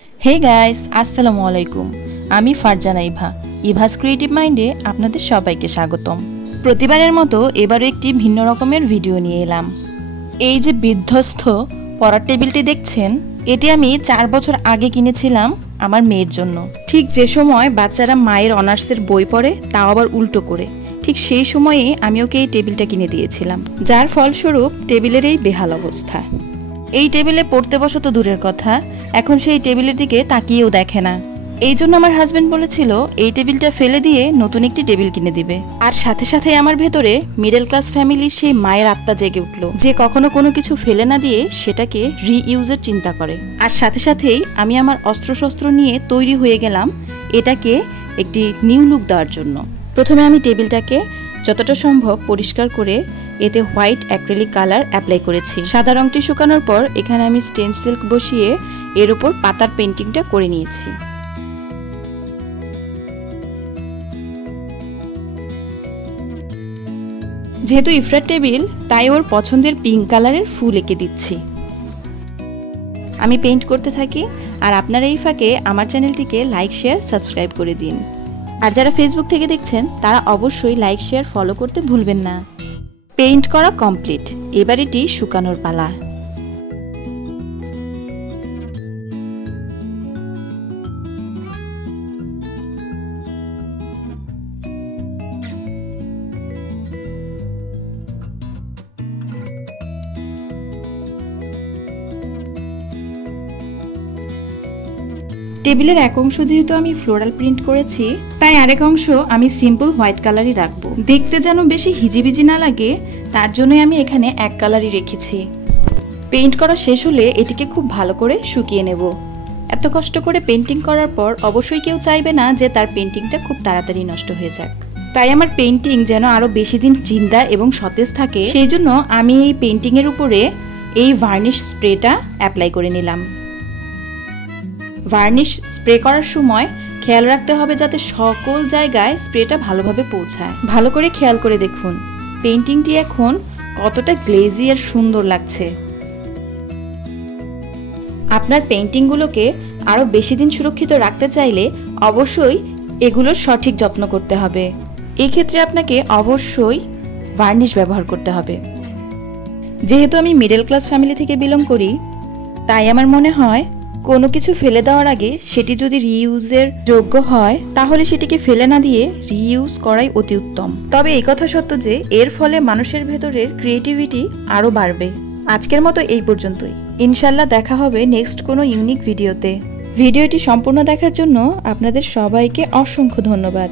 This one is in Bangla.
हे गाइस আসসালামু আলাইকুম। আমি ফারজানা ইভাস ক্রিয়েটিভ মাইন্ডে আপনাদের সবাইকে স্বাগতম। প্রতিবারের মতো এবারও একটি ভিন্ন রকমের ভিডিও নিয়ে এলাম। এই যে বিধ্বস্ত পড়ার টেবিলটি দেখছেন, এটি আমি 4 বছর আগে কিনেছিলাম আমার মেয়ের জন্য। ঠিক যে সময় বাচ্চারা মায়ের অনার্সের বই পড়ে, তাও আবার উল্টো করে, ঠিক সেই সময়ে আমি ওকে এই টেবিলটা কিনে দিয়েছিলাম, যার ফলস্বরূপ টেবিলের এই বেহাল অবস্থা। এই টেবিলে পড়তে বসা তো দূরের কথা, এখন সেই টেবিলের দিকে তাকিয়েও দেখে না। এই জন্য আমার হাজবেন্ড বলেছিল এই টেবিলটা ফেলে দিয়ে নতুন একটি টেবিল কিনে দিবে। আর সাথে সাথে আমার ভেতরে মিডল ক্লাস ফ্যামিলির সেই মায়ের আত্মা জেগে উঠল, যে কখনো কোনো কিছু ফেলে না দিয়ে সেটাকে রিইউজের চিন্তা করে। আর সাথে সাথেই আমি আমার অস্ত্রশস্ত্র নিয়ে তৈরি হয়ে গেলাম এটাকে একটি নিউ লুক দেওয়ার জন্য। প্রথমে আমি টেবিলটাকে যতটা সম্ভব পরিষ্কার করে এতে হোয়াইট অ্যাক্রিলিক কালার অ্যাপ্লাই করেছি। সাদা রংটি শুকানোর পর এখানে আমি স্টেন সিল্ক বসিয়ে এর উপর পাতার পেন্টিংটা করে নিয়েছি। যেহেতু ইফরার টেবিল, তাই ওর পছন্দের পিঙ্ক কালারের ফুল এঁকে দিচ্ছি। আমি পেইন্ট করতে থাকি, আর আপনারা এই ফাঁকে আমার চ্যানেলটিকে লাইক, শেয়ার, সাবস্ক্রাইব করে দিন। আর যারা ফেসবুক থেকে দেখছেন তারা অবশ্যই লাইক, শেয়ার, ফলো করতে ভুলবেন না। পেইন্ট করা কমপ্লিট, এবার এটি শুকানোর পালা। টেবিলের এক অংশ যেহেতু আমি ফ্লোরাল প্রিন্ট করেছি, তাই আরেক অংশ আমি সিম্পল হোয়াইট কালারই রাখবো। দেখতে যেন বেশি হিজিবিজি না লাগে, তার জন্যই আমি এখানে এক কালারই রেখেছি। পেইন্ট করা শেষ হলে এটিকে খুব ভালো করে শুকিয়ে নেব। এত কষ্ট করে পেইন্টিং করার পর অবশ্যই কেউ চাইবে না যে তার পেইন্টিংটা খুব তাড়াতাড়ি নষ্ট হয়ে যাক। তাই আমার পেইন্টিং যেন আরো বেশি দিন জিন্দা এবং সতেজ থাকে, সেই জন্য আমি এই পেইন্টিং এর উপরে এই ভার্নিশ স্প্রেটা অ্যাপ্লাই করে নিলাম। ভার্নিশ স্প্রে করার সময় খেয়াল রাখতে হবে যাতে সকল জায়গায় স্প্রেটা ভালোভাবে পৌঁছায়। ভালো করে খেয়াল করে দেখুন পেইন্টিংটি এখন কতটা গ্লেজি আর সুন্দর লাগছে। আপনার পেইন্টিংগুলোকে আরো বেশি দিন সুরক্ষিত রাখতে চাইলে অবশ্যই এগুলোর সঠিক যত্ন করতে হবে। এই ক্ষেত্রে আপনাকে অবশ্যই ভার্নিশ ব্যবহার করতে হবে। যেহেতু আমি মিডল ক্লাস ফ্যামিলি থেকে বিলং করি, তাই আমার মনে হয় কোনো কিছু ফেলে দেওয়ার আগে সেটি যদি রিইউজের যোগ্য হয়, তাহলে সেটিকে ফেলে না দিয়ে রিইউজ করাই অতি উত্তম। তবে এই কথা সত্য যে এর ফলে মানুষের ভেতরের ক্রিয়েটিভিটি আরো বাড়বে। আজকের মতো এই পর্যন্তই। ইনশাল্লাহ দেখা হবে নেক্সট কোনো ইউনিক ভিডিওতে। ভিডিওটি সম্পূর্ণ দেখার জন্য আপনাদের সবাইকে অসংখ্য ধন্যবাদ।